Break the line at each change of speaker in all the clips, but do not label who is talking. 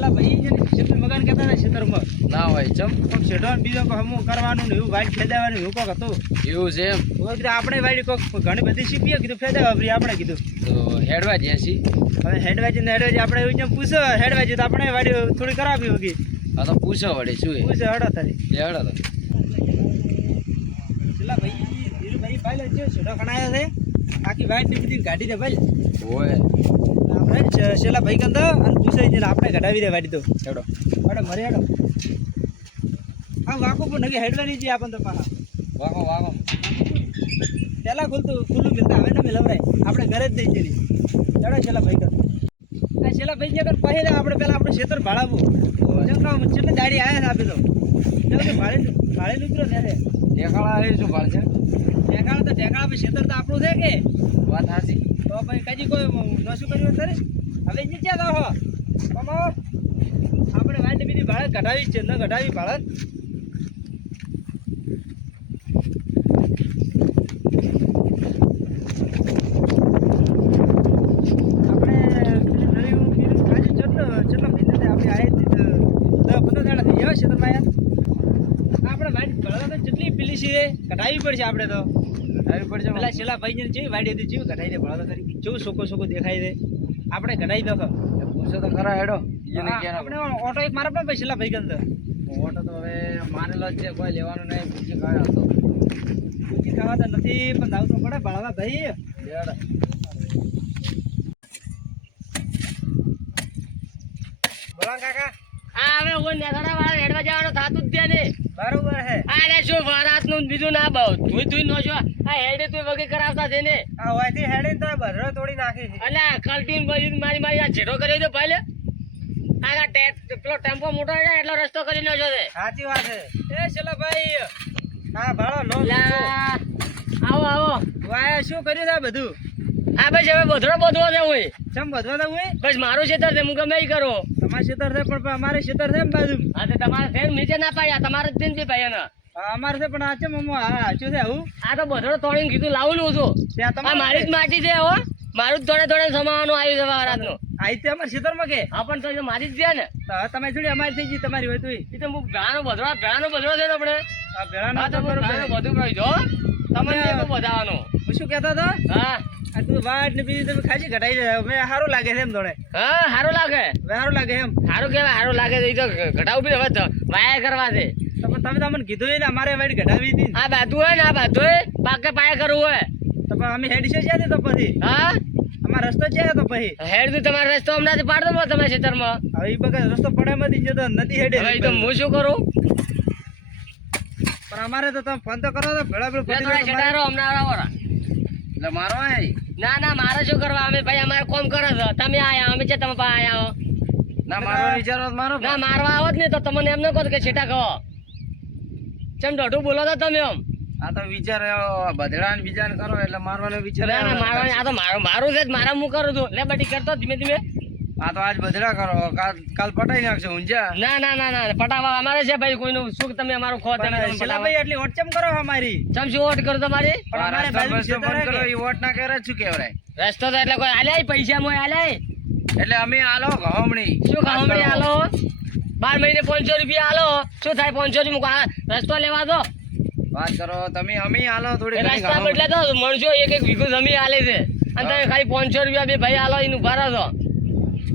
પેલા ભાઈ છે ને શેતર મકાન કહેતા હતા શેતરમાં
ના હોય ચમ.
કોક બીજો કોક હમું કરવાનું ને એવું વાઈટ ફેદાવાનું એવું કોક હતું.
એવું છે એમ.
કીધું આપણે વાઈટ કોક ઘણી બધી શીખીએ કીધું ફેદાવા ફરી આપણે કીધું.
તો હેડવા જ્યાંસી
હવે હેડવાજી ને હેડવાજી આપણે એવું જેમ પૂછો હેડવાજી તો આપણે વાડી થોડી કરાવી હોગી.
તો પૂછો વડે શું
પૂછો હડો તારી.
હેડો તો.
પેલા ભાઈ ધીરુભાઈ ભાઈ છે શેઢો ખણાયો છે? બાકી વાઈટની બધી ગાડી દે ભાઈ જ છેલ્લા ભાઈ કંદા અને પૂછાઈ જઈને આપણે કઢાવી દે વાડી તો. હેડો. હેડો મરે હેડો. હા વાકો પણ નગે હેડવાની છે આપણને તો પાછા.
વાગો વાગો
પહેલાં ખુલતું ખુલ્લું મિલતા હવે તમે લવરાય. આપણે ઘરે જ દઈ જઈએ. હેડો છેલ્લા ભાઈ કંદ આ છેલ્લા ભાઈ જે પહેલા આપણે પહેલાં આપણે ખેતર ભાડાવું. છેલ્લે દાડી આવ્યા આપી દો ભાડે ભાડે નીકળ્યો ત્યારે દેખાડા
ટેકાળા શું ભાળ છે.
તો ટેકાળા ખેતર તો આપણું છે કે?
વાત સાચી.
તો ભાઈ કદી કોઈ ન શું કર્યું સર હવે જે ક્યાં હો. કમાવો આપણે વાંટી બીજી ભાડત ઘટાવી છે ન કઢાવી ભાડત આપણે આપણે આપણે વાંટી ભાડે તો જેટલી પીલી છે કઢાવી પડશે આપણે તો. પેલા છેલ્લા ભાઈ ને જેવી વાડી હતી જેવી કઢાઈ દે ભળો કરી જેવું સોકો સોકો દેખાય દે આપણે કઢાઈ દો
પૂછો તો ખરા હેડો.
આપણે ઓટો એક મારા પણ છેલ્લા ભાઈ ગંધ
ઓટો તો હવે માનેલો જ છે કોઈ લેવાનું નહીં બીજી કાંઈ હતો.
બીજી ખાવા તો નથી પણ દાવ તો પડે ભળવા ભાઈ. બોલા કાકા.
હા હવે હું નેગડા વાળા હેડવા જવાનું થાતું જ ત્યાં ને.
બરોબર હે
આ લે શું વરાત નું બીજું ના બહુ ધોઈ ધોઈ નો છો આ હેડે તું વગે કરાવતા છે ને.
આ હોયથી હેડીને તો ભદ્રો તોડી નાખી છે.
અલે કલટીન બજી મારી મારી આ જેરો કરી દો ભાઈ લે. આ પેલો ટેમ્પો મોટો છે એટલો રસ્તો કરી નો છો તે.
સાચી વાત છે. એ ચલો ભાઈ. હા ભાળો
નો આવો આવો.
વાય શું કર્યું છે આ બધું?
આ બસ હવે બધરો બધો છે હું
ચમ બધવા તો હું
બસ મારું ક્ષેત્ર છે હું ગમે કરો.
તમારે ક્ષેત્ર છે પણ અમારે ક્ષેત્ર છે ને બાજુ
હા તો તમારે ફેર નીચે ના પાડ્યા તમારે જ ભાઈ એને
હા, અમારે છે પણ આ ચમ અમો હા શું છે આવું
આ તો બધરો તોડીને કીધું લાવું નું છું.
ત્યાં તમારે
મારી જ માટી છે હો. મારું જ થોડે થોડે સમાવાનું આવ્યું છે વારાતનું
આઈ તે અમારે ખેતરમાં કે?
હા પણ તો મારી જ છે ને.
તમે જોડી અમારી થઈ ગઈ તમારી હોય તું
એ તો હું ભેળાનો બધરો ભેળાનો બધરો છે ને આપણે.
આ ભેળાનો
બધું કહી દો તમને
તમે-
તો બધાવાનું
હું શું કહેતો હતો?
હા.
તું વાટ ને બીજી તમે ખાસી ઘટાઈ જાય હવે સારું લાગે છે એમ થોડે
હા સારું લાગે.
હવે સારું લાગે એમ.
સારું કેવાય સારું લાગે એ તો ઘટાવું બી હવે વાયા કરવા છે.
તો પણ તમે તમને કીધું ને અમારે વાઈટ ઘટાવી હતી
આ બાધુ હોય ને આ બાધુ હોય. પાકે પાયા કરવું હોય.
તો અમે હેડ છે જ્યાં તો પછી.
હા?
અમારો રસ્તો છે તો પછી.
હેડ તું તમારો રસ્તો હમણાંથી પાડ દો તમે ખેતરમાં.
હવે એ બગા રસ્તો પડે માંથી જો તો નથી હેડે.
હવે તો હું શું કરું?
પણ અમારે તો તમે ફોન તો કરો તો ભેળા ભેળ
થોડા છેટારો હમણાં આવો
એટલે મારો હે
ના ના મારે શું કરવા? અમે ભાઈ અમારે કોમ કરો છો. તમે આયા અમે છે તમે પાસે આયા
ના મારો વિચારો મારો.
ના મારવા આવો જ ને તો તમને એમ ન કહો કે છેટા કહો. ચમ દોઢું બોલો તો તમે એમ?
આ તો વિચાર બધડા ને બીજા કરો એટલે મારવાનો વિચાર
ના ના મારવા આ તો મારો મારું છે મારા હું કરું છું. લે બટી કરતો ધીમે ધીમે.
આ તો આજ બધડા કરો. કાલ કાલ પટાઈ નાખશે ઊંઝા.
ના ના ના ના પટાવા અમારે છે ભાઈ કોઈનું શું તમે અમારું ખો તમે પટાવો.
ભાઈ એટલી ઓટચમ કરો અમારી?
ચમ શું ઓટ કરો તમારી?
પણ અમારે
રસ્તો બંધ કરો એ વોટ ના કરે શું કેવરાય
રસ્તો તો એટલે કોઈ આલ્યા પૈસા મોય આલ્યા
એટલે અમે આલો ઘઉમણી
શું ઘઉમણી આલો બાર મહિને પાંચસો રૂપિયા આલો. શું થાય પાંચસો રૂપિયા? રસ્તો લેવા દો.
વાત કરો તમે અમે આલો થોડી
રસ્તા બદલા તો મળજો એક એક વીઘું જમી હાલે છે. અને તમે ખાલી પાંચસો રૂપિયા બે ભાઈ આલો એનું ભરો છો.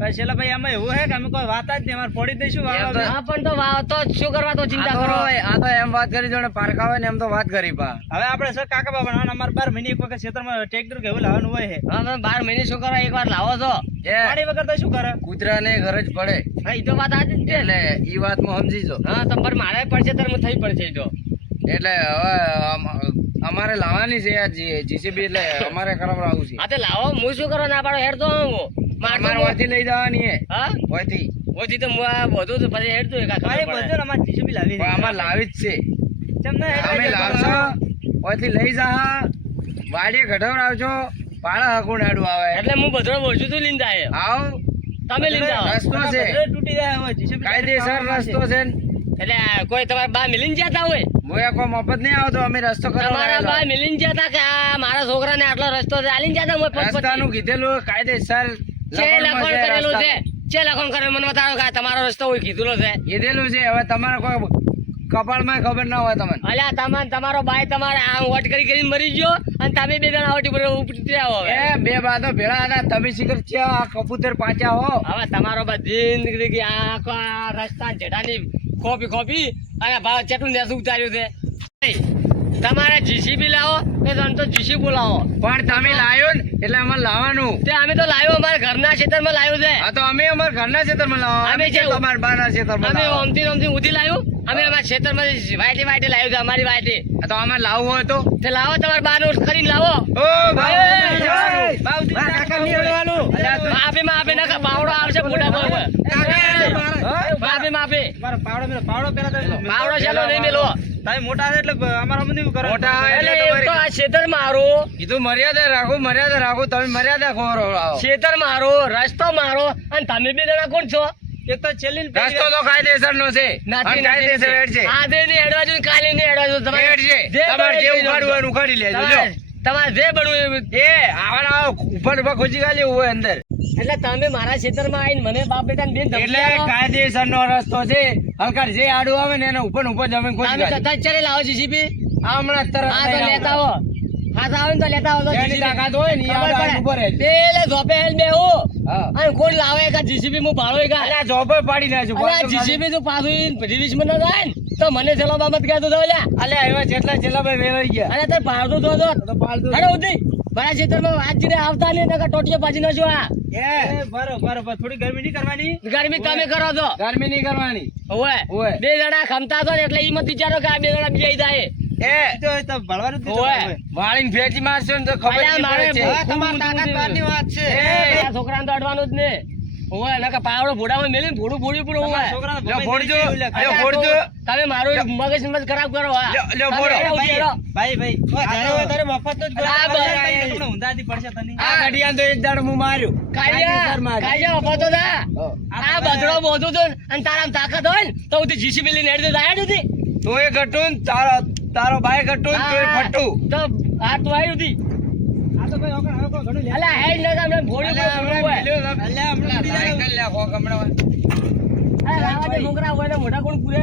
ભાઈ ભાઈ અમે એવું હે કે અમે કોઈ વાત જ નહીં અમારે પડી દઈશું
એમ
વાળો
તો-
હા પણ તો તો શું કરવા તો ચિંતા કરો.
આ તો એમ વાત કરી જોને પારકા હોય ને એમ તો વાત કરી પા.
હવે આપણે સર કાકા બાબા ના અમારે બાર મહિને એક વખત ખેતરમાં ટ્રેક્ટર કે લાવવાનું હોય છે
હા તમે બાર મહિને શું કરવા એક વાર લાવો છો.
પાણી વગર તો શું કરે?
કૂતરા ને ઘર જ પડે.
હા એ તો વાત સાચી જ એ
એટલે ઈ વાતમાં સમજીજો.
હા તો પર મારે પડશે ત્યારે થઈ પડશે તો
એટલે હવે અમારે લાવવાની છે આ જીસીબી એટલે અમારે કરાવડાવવું છે.
હા તો લાવો હું શું કરો? ના પાડો હેડ તો હું મારતો
લઈ જવાની હે
હા?
ઓયથી
ઓછી તો હું આ બધું તો પછી હેડ તો
બધું અમારે જીસીબી લાવી
પણ અમારે લાવી જ છે.
ચમ
અમે લાવશો?
હવે.
લઈ જા વાડીએ ગઢવડાવજો પાળા હકું નાડું આવે.
એટલે હું બધો બોલશું તું લીંદા આયો
આવ.
તમે આવો.
રસ્તો છે.
તૂટી જાય હવે જીસીબી
કાયદેસર રસ્તો છે.
એટલે કોઈ તમારા બા મિલીન જતા હોય?
હું એ કોઈ મફત નહીં આવતો અમે રસ્તો
તમારા બા મિલીન જતા કે મારા છોકરાને આટલો રસ્તો છે આલીને જતા હોય પગ પગ.
કીધેલું કાયદેસર
છે લખણ કરેલું
રસ્તા.
છે લખણ કરે મને બતાવો કે તમારો રસ્તો હોય કીધું છે.
કીધેલું છે હવે તમારે કોઈ કપાળમાં ખબર ના હોય તમને.
અલ્યા તમાર તમારો ભાઈ તમારે આ વટ કરી કરીને મરી ગયો અને તમે બે જણા પર આવો
એ બે બાતો ભેળા હતા તમે શીખર છે આ કબૂતર પાછા હો.
હવે તમારો બધી જિંદગી આ રસ્તા જેઠાની કોપી કોપી અને ભાવ ચેટલું દેશ ઉતાર્યું છે. તમારે જીસીબી લાવો ને તમે તો જીસી બોલાવો.
પણ તમે લાવ્યો ને એટલે અમારે લાવવાનું.
તે અમે તો લાવ્યો અમારા ઘરના ખેતરમાં લાવ્યું છે.
હા તો અમે અમારા ઘરના ક્ષેત્રમાં લાવો
અમે
છે અમારા બારના ક્ષેત્રમાં
અમે. ઓમથી ઓમથી ઉધી લાવ્યું. અમે અમારા ખેતરમાં વાઈટી વાઈટી લાવ્યું છે અમારી વાઈટી
તો અમારે લાવવું હોય તો.
તે લાવો તમારે બારનું ખરીને લાવો.
ઓ ભાઈ
માફી માફી ના પાવડો આવશે મોટા પર માફી માફી
પાવડો મેલો, પાવડો પેલા
પાવડો ચાલો નહીં મેલો.
તમે મોટા છે એટલે અમારા મંદિર કરો
મોટા
એટલે ખેતર મારો.
કીધું મર્યાદા રાખો મર્યાદા રાખો તમે મર્યાદા ખોરો
ખેતર મારો રસ્તો મારો અને તમે બે જણા કોણ છો?
એક તો છેલ્લી
રસ્તો તો કાયદેસર નો છે.
નાથી
કાયદેસર હેડ છે
આજે ને હેડવા જો કાલે ને હેડવા જો તમારે
હેડ છે તમારે જે ઉખાડવું એને ઉખાડી લેજો જો.
તમારે જે બનવું.
એ આવાના આવો ઉપર ઉપર ખોજી ખાલી હોય અંદર.
એટલે તમે મારા ખેતરમાં આવીને મને બાપ બેટાને બેન ધમકી
એટલે કાયદેસર નો રસ્તો છે. હલકાર જે આડું આવે ને એને ઉપર ઉપર જમીન ખોજી
તમે
કાઢી.
તરત ચાલે લાવો જીસીબી
આ હમણાં તરત
હા તો લેતા
આવો.
આવે ને તો લેતા આવો.
જેની તાકાત હોય ને
ખબર
આડું આવીને ઊભો રહે.
પડે.
છે.
પેલે ઝોપે હેલ બેહું. અને કોઈ લાવે કે જીસીબી હું ભાડો કા
અલ્યા જોબે પાડી નાખ્યું.
અલ્યા જીસીબી તો પાછું રિવિઝમાં જાય ને તો મને છેલ્લો બાબત કહેતો અલ્યા.
અલ્યા એવા જેટલા ભાઈ ગયા.
અને તે તો. દો
તો. પાલતુ
હેડો ઉધી. મારા ખેતરમાં વાત જીરે આવતા નહીં ટોટીઓ પાછી નાખજો આ.
એ, બરો. થોડી ગરમી નહીં કરવાની?
ગરમી તમે કરો છો.
ગરમી નહીં કરવાની.
ઓવે. બે જણા ખમતા છો એટલે ઈ મત વિચારો કે આ બે જણા બીજા જાય.
એ
તો તો ભળવાનું જ નહીં
ઓવે.
તમારે.
વાળીને ફેંચી મારશો ને તો ખબર નહીં પડે છે.
બહુ તમારી તાકાત
વાત છે
એ, છોકરાને તો જ ને ઓવે નકર પાવડો ભોડામાં મેલીને ભોડું ભોડ્યું પડે ઓવે
છોકરાને
લ્યો,
ભમાઈ
ફોડજો.
દેજો, એટલે
લ્યો,
અલ્યા, તમે મારું મગજ મગજ ખરાબ કરો હા
લ્યો, લ્યો,
તમે
ફોડો.
હેડો, ઉધી હેડો.
ભાઈ ભાઈ જ્યારે હોય મફત જ ગોળા
બરાબર.
ઊંધાથી પડશે તને.
આ ઘડિયાળ તો એક દાડો હું માર્યો
કાયદા
કાયદેસર માર્યો.
કાયદા તો આ બદડો બોધું તો અને તારામાં તાકાત હોય ને તો ઉધી જીસીબી લઈને હેડ દે જાય
તો એ ગટું ને તારો તારો ભાઈ ગટું ને તું એ ફટ્ટું
તો આ તો આવી હતી
આ તો ભાઈ હવે કોઈ ઘણું લે.
અલા હેડ ન ગામ ભોડી
અલ્યા, હમણાં
હોય
મેલ્યો તો.
અલ્યા, હમણાં
અલ્યા,
બીજા
સાયકલ લ્યા, કોક હમણાં.
અરે રાવા દે છોકરા હોય તો મોટા કોણ પૂરે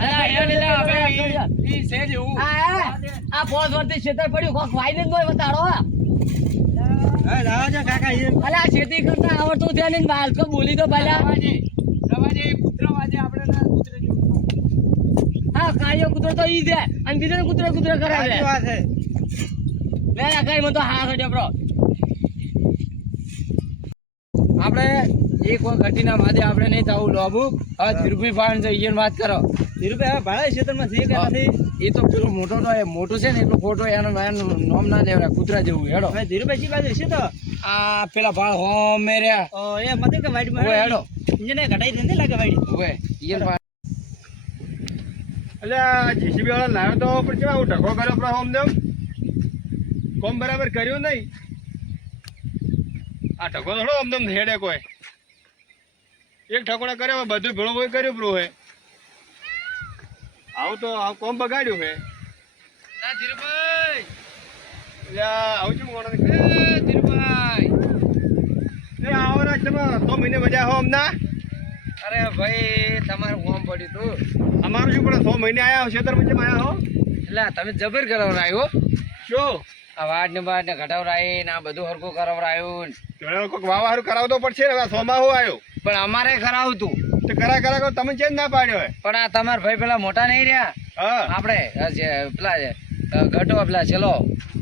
અલ્યા, હેડ લે હવે ઈ- ઈ છે જ એવું.
આ આ પોસ વર્તી ખેતર પડ્યું કોક વાઈને જ મોય બતાડો
હવે રાવા જો કાકા એ.
અલા ખેતી કરતા આવડતું છે ને બાળકો બોલી તો પહેલા
રવાજે, રવાજે, કૂતરો વાજે, આપણે ના કૂતરે
કાયો કૂતરો તો ઈ દે અને બીજો ને કૂતરો કૂતરો કરે છે.
સાચી વાત છે.
લે લે કઈ મને તો હા સડ્યો બ્રો.
આપણે એક વાર ઘટીના વાદે આપણે નહીં થવું લોબું હવે ધીરુભાઈ છે ઈયન વાત કરો.
ધીરુભાઈ હવે ભાડા ક્ષેત્રમાં છે કે નથી
એ તો પેલો મોટો તો એ મોટો છે ને એટલો ખોટો એનો એનું નામ ના લેવડા કૂતરા જેવું હેડો.
હવે ધીરુભાઈ શી બાજુ છે તો?
આ પેલા ભાળ હો મેર્યા
ઓ, એ મતલબ કે વાઈટમાં
ઓય, હેડો.
ઇન્જિન ઘટાઈ દે ને લાગે વાઈટ
હવે ઈયન પાણ
એટલે આ જીસીબી વાળા લાવ્યો તો પણ કેવા હું ઢગો કર્યો પણ આમ કોમ બરાબર કર્યું નહીં. આ ઢગો થોડો આમ હેડે કોઈ. એક ઠકોડા કર્યો બધું ભેળું કોઈ કર્યું પ્રો હે આવું તો આ કોમ બગાડ્યું હે
ના ધીરુભાઈ.
એટલે આવું છું
એ ધીરુભાઈ.
એ આવો ને તમે તો મહિને મજા હો અમના.
અરે ભાઈ તમારું કોમ પડ્યું તું?
અમારું શું પણ સો મહિને આયા ખેતર મહિને આવ્યા હો?
એટલે તમે જબર કરાવરાયો
શું?
આ વાડ ને બાડ ને ઘટાવરાઈ ને આ બધું હરખું કરાવરાયું
કોઈક વાવા હારું કરાવતો પડશે ને સોમાં હું આવ્યો?
પણ અમારે કરાવતું.
તો કરા કરા કરો તમે ચેન્જ ના પાડ્યો
પણ આ તમારા ભાઈ પેલા મોટા નહીં રહ્યા?
હા.
આપણે પેલા ઘટો પેલા ચલો.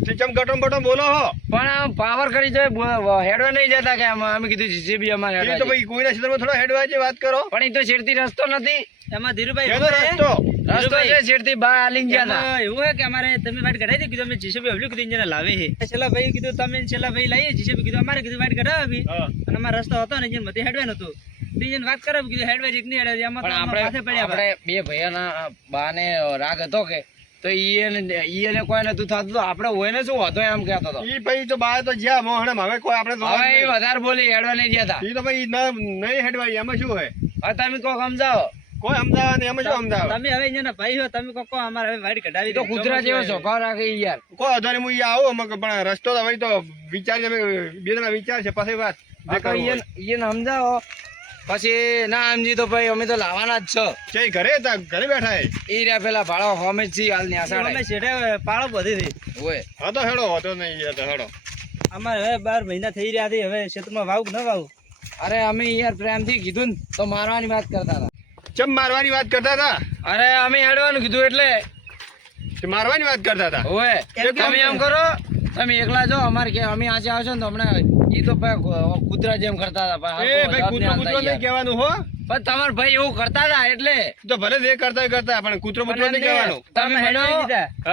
તે ચમ ગટમ બટમ બોલો હો.
પણ આમ પાવર કરી જાય બો- હેડવા નહીં જતા કે અમે કીધું જીસીબી અમારે
એ
હેડવા
તો ભાઈ કોઈના ક્ષેત્રમાં થોડો હેડવા છે વાત કરો.
પણ એ તો છેડતી રસ્તો નથી.
એમાં ધીરુભાઈ
કેનો રસ્તો.
રસ્તો છે છેડતી બા આલિંગ ગયા
એવું હે કે અમારે તમે વાઈટ કઢાઈ દીધી કીધું અમે જીસીબી હવલી કીધું ઇન્જિન લાવે છે છેલ્લા ભાઈ કીધું તમે ને છેલ્લા ભાઈ લાવીએ જીસીબી કીધું અમારે કીધું વાઈટ કઢાવે બી. અને અમારો રસ્તો હતો ને જેમ મતે હેડવાનું હતું. બીજન વાત કરે કીધું હેડવા એક નહીં હેડવા એમાં
આપણે
પડ્યા
આપણે બે ભાઈઓના બાને રાગ હતો કે તો ઈને ઈને કોઈ નતું થતું તો આપણે હોય ને શું હતો એમ કહેતો હતો
ઈ ભાઈ તો બહાર તો જ્યાં મોહણે હવે કોઈ આપણે
હવે ઈ વધારે બોલી હેડવા નહીં જતા
ઈ તો ભાઈ નહીં હેડવાય એમાં શું હોય?
હવે તમે કોક સમજાવો.
કોઈ અમદાવાદ નહીં એમાં શું અમદાવાદ
તમે હવે ઇન્જિન ભાઈ હો તમે કહો અમારે હવે વાઈડ કઢાવી
તો કુતરા જેવો સ્વભાવ રાખે ઈ યાર.
કોઈ અધારે હું ઈ આવું અમે પણ રસ્તો તો ભાઈ તો વિચારી અમે બે વિચાર છે પછી વાત.
સમજાવો. પછી ના આમજી તો ભાઈ અમે તો લાવવાના જ છો.
કે ઘરે હતા? ઘરે બેઠા એ?
રહ્યા પેલા ભાડો હોમે હાલ છીએ આશા
અમે છેડે પાળો બધી થઈ
ઓય.
હા તો હેડો હતો નહીં યાર તો હેડો.
અમારે હવે બાર મહિના થઈ રહ્યા છે હવે ક્ષેત્રમાં વાવ ન વાવ
અરે અમે યાર પ્રેમથી કીધું ને તો મારવાની વાત કરતા હતા.
ચમ મારવાની વાત કરતા હતા?
અરે અમે હેડવાનું કીધું એટલે.
તે મારવાની વાત કરતા હતા?
ઓય. તમે એમ કરો તમે એકલા જો અમારે કે અમે આજે આવશો ને તો હમણાં ઈ તો ભાઈ કૂતરા જેમ કરતા હતા ભાઈ
એ ભાઈ કૂતરો કૂતરો નહીં કહેવાનું હો.
પણ તમાર ભાઈ એવું કરતા હતા એટલે?
તો ભલે જે કરતા કરતા પણ કૂતરો કૂતરો નહીં કહેવાનું.
તમે હેડો.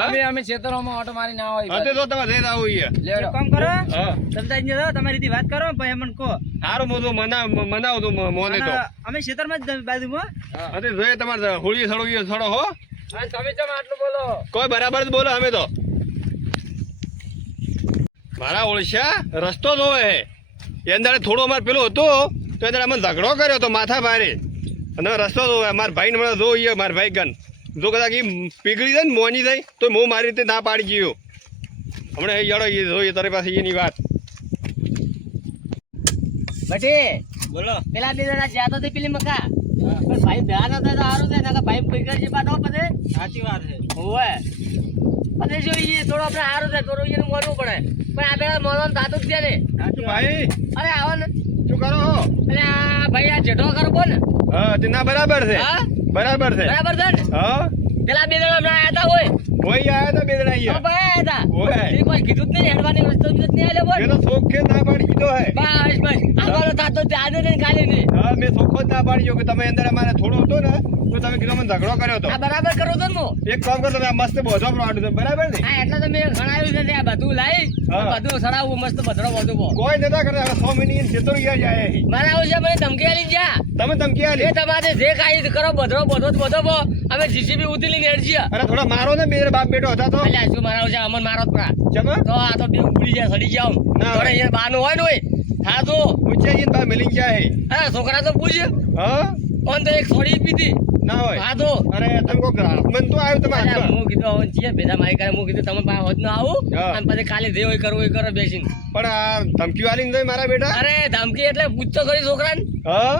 અમે અમે ખેતરોમાં ઓટો મારી ના હોય
અતે તો તમે લઈને આવો
લેડો.
કામ કરો. સમજાઈ ને તમારી રીતે વાત કરો ભાઈ અમને કહો.
સારું મોટું મના મનાવ તો મોને તો.
અમે ખેતરમાં જ બાજુમાં.
અતે જોઈએ તમારે હોળી સળો ઈ સડો હો
તમે કેમ આટલું બોલો?
કોઈ બરાબર જ બોલો અમે તો. મારા ઓળશા રસ્તો જોવે હે. એ અંદર થોડો અમારે પેલો હતો તો અંદર અમે ઝઘડો કર્યો તો માથા ભારે. અને રસ્તો જોવે મારા ભાઈને મને જોઈએ મારા ભાઈ ગન જો કદાચ એ પીગળી જાય ને મોની જાય તો હું મારી રીતે ના પાડી ગયો. હમણાં એ જડો એ જોઈએ તારી પાસે એની વાત.
બટી
બોલો.
પેલા બે જણા જ્યાં તો પેલી મકા. પણ ભાઈ ભેળા નતા તો સારું છે નકર ભાઈ પૈકર છે પાડો પછી
સાચી વાત છે.
હોવે. પછી જો એ થોડો આપણે સારું છે થોડું એને મળવું પડે. પણ આ પેલા થતું જ છે ને.
ભાઈ.
અરે આવો ને.
શું કરો
અરે આ ભાઈ આ જેઠો કરવો ને.
હા તે ના બરાબર છે.
હા?
બરાબર છે.
બરાબર છે ને?
હા.
પેલા બે જણા હમણાં આયા તા હોય
હોય આયા તા બે જણા
તો
અહીંયા
ભાઈ આયા તા.
ઓય.
કોઈ કીધું જ નહીં હેડવાની બીજો જ નહીં આલ્યો બોલ.
એ તો શોખ કે ના પાડી દીધો હે.
બસ બસ. અમારો થતો જ આજે ને કાલે નહીં
હા મેં ચોખ્ખો ના પાડ્યો કે તમે અંદર અમારે થોડો હતો ને તો તમે કીધું મને ઝઘડો કર્યો તો.
આ બરાબર કરો તો
એક કામ કરો તમે આ મસ્ત બોધો પાડું છો બરાબર ને?
હા એટલે તો મેં ગણાવ્યું છે ત્યાં બધું સડાવવું મસ્ત ભદ્રો બધું બો
કોઈ નતા કરે હવે સો મિનિટ ખેતર ગયા જાય અહીં.
મારે આવું છે મને ધમકી આલી જા
તમે ધમકી
એ
આલી
તમારે જે ખાઈ કરો બધો બધો બધો બો અમે જીસીબી ઉતરી લઈને હેડજીએ
અરે થોડા મારો ને બે બાપ બેટો હતા તો.
અલ્યા શું મારા છે અમન મારો પરા.
ચમ?
તો આ તો બે ઉડી જાય સડી જાવ થોડે
હોય.
બાનું હોય ને હોય હા તો.
પૂછ્યા જઈને બા મિલી જાય.
અરે છોકરા તો પૂછે.
હા?
ઓન તો એક સોડી પીધી.
ના હોય.
હા તો.
અરે તમે કોક મન તો આવ્યું તમારે
હું કીધું હવે છીએ ભેદા માઈ કરે હું કીધું તમે પાસે હોત ન આવું અને પછી ખાલી જે હોય કરવું એ કરો બેસીને.
પણ આ ધમકી વાળી ને મારા બેટા?
અરે ધમકી એટલે પૂછતો કરી છોકરાને.
હા.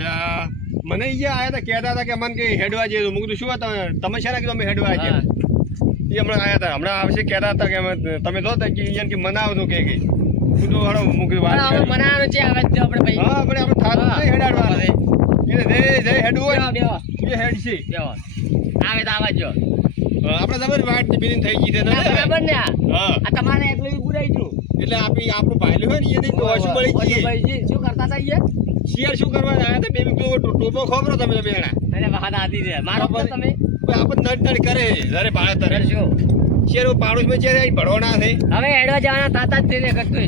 લા, મને અહીંયા આયા હતા કહેતા હતા કે મને કે હેડવા જઈએ મું કીધું શું હતા તમે તમે છે ને કીધું અમે હેડવા જઈએ એ હમણાં આયા હતા હમણાં આવશે કહેતા હતા કે તમે જો તો કે અહીંયા કે મનાવજો કે કે કીધું હળો વાત
પણ હવે
કરી.
મનાવાનું છે આવે આપણે ભાઈ.
હા આપણે આપણે થાતું નહીં હેડાડવા એને જે જે. હેડવું એ હેડ છે.
આવે તો આવા જો
આપણે તમારી વાટ બીજી થઈ ગઈ છે ને?
બરાબર ને આ? તમારે એટલું બુરાઈ ગયું.
એટલે આપી આપણું ભાઈલું હોય ને એને તો શું
કરતા હતા ઈએ?
શિયાળ શું કરવા આવ્યા હતા? બે ટોપો ખોબરો તમે જણા
એટલે વાત આધી છે. મારો પર તમે?
આપણ નડ નડ કરે. અરે ભાડા તરે
કરશો
શેરો પાડોશમાં છે ભણવાના છે.
હવે હેડવા જવાના તાતા જ તેને કરતો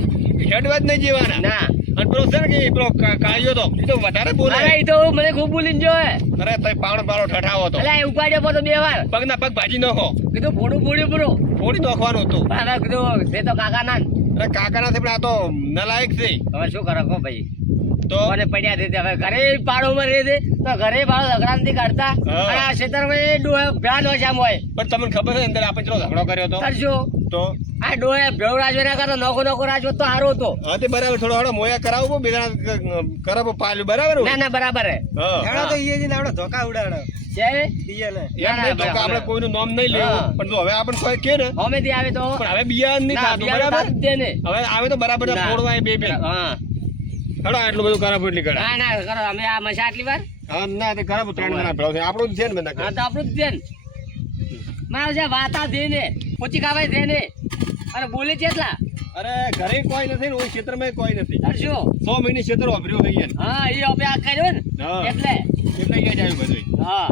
હેડવા જ નહીં જવાના.
ના.
અને પેલો છે ને કે પેલો કાળિયો તો એ તો વધારે બોલે.
અરે તો મને ખૂબ બોલીને જો હે
અરે તઈ પાવડો પાવડો ઠઠાવો તો
આ ઉપાડ્યો પડતો બે વાર.
પગના પગ ભાજી નાખો.
કીધું ફોડું ફોડ્યું પૂરો
નોખવાનું હતું.
પણ હવે કીધું તે તો કાકા ના
અરે કાકાના છે પણ આ તો નલાયક છે.
હવે શું કરો કહો ભાઈ.
તો?
મને પડ્યા છે હવે ઘરે પાડોમાં રહે છે. તો ઘરે પાડો ઝઘડા કાઢતા. અને આ ખેતરમાં ડોહે ભ્યાન હોય છે આમ હોય.
પણ તમને ખબર છે અંદર આપણે ચલો ઝઘડો કર્યો હતો?
કરજો.
તો?
આ ડોહે ભેવ રાજવે ના કરતો નોખો નોખો રાજવો તો સારો હતો.
હા તે બરાબર થોડો હળો મોયા કરાવો બે કરાવો પાલ્યું. બરાબર
ના ના બરાબર હે.
હેડો તો ઈએ જઈને આપણે ધોકા ઉડાડો.
આપણે કોઈનું નામ નહીં લેવું.
હા.
પણ હવે આપણે કોઈ કે ને
હોમેથી આવે તો
પણ હવે બિયાન નહીં
ના, ને.
હવે આવે તો બરાબર ફોડવાય બે બે.
હા.
હળો એટલું બધું ખરાબ એટલી કરા
ના ના કરો અમે આ મસા આટલી વાર?
હા ના તે ખરાબ ત્રણ જણા ભેળો છે આપણું છે ને બધા
હા તો આપણું જ છે ને. મારે છે વાતા દે ને પોચી કાવાય દે ને અને બોલે છે એટલા?
અરે ઘરે કોઈ નથી ને ઓય ક્ષેત્રમાં કોઈ નથી.
કરશો
સો મહિને ક્ષેત્ર વાપર્યો હોય યાર
હા એ હવે આ કર્યો ને? એટલે?
એટલે યાદ જાય બધું
હા.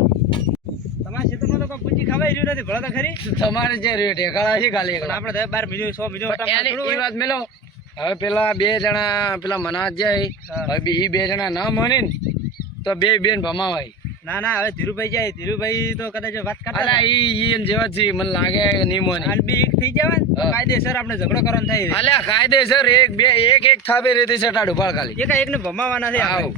તમારા ક્ષેત્રમાં તો કોઈ પૂંજી ખવાઈ રહ્યું નથી તો ખરી.
તમારે જે રેટ એકડા છે ખાલી આપડે
આપણે બાર મિલિયન સો મિલિયન
એ વાત મેલો. હવે પેલા બે જણા પેલા મનાત જાય હવે બી- બે જણા ના મને તો બે બેન ભમાવાય.
ના ના હવે ધીરુભાઈ જાય ધીરુભાઈ તો કદાચ વાત કરતા
અલા ઈ ઈ એમ જેવા છે મને લાગે નહીં મોને.
અને બી એક થઈ ને કાયદેસર આપણે ઝઘડો કરવાનો થાય.
અલ્યા કાયદેસર એક બે એક એક થાબે રેતી સટાડું પાળ ખાલી.
એક એકને ભમાવાના છે
આવ.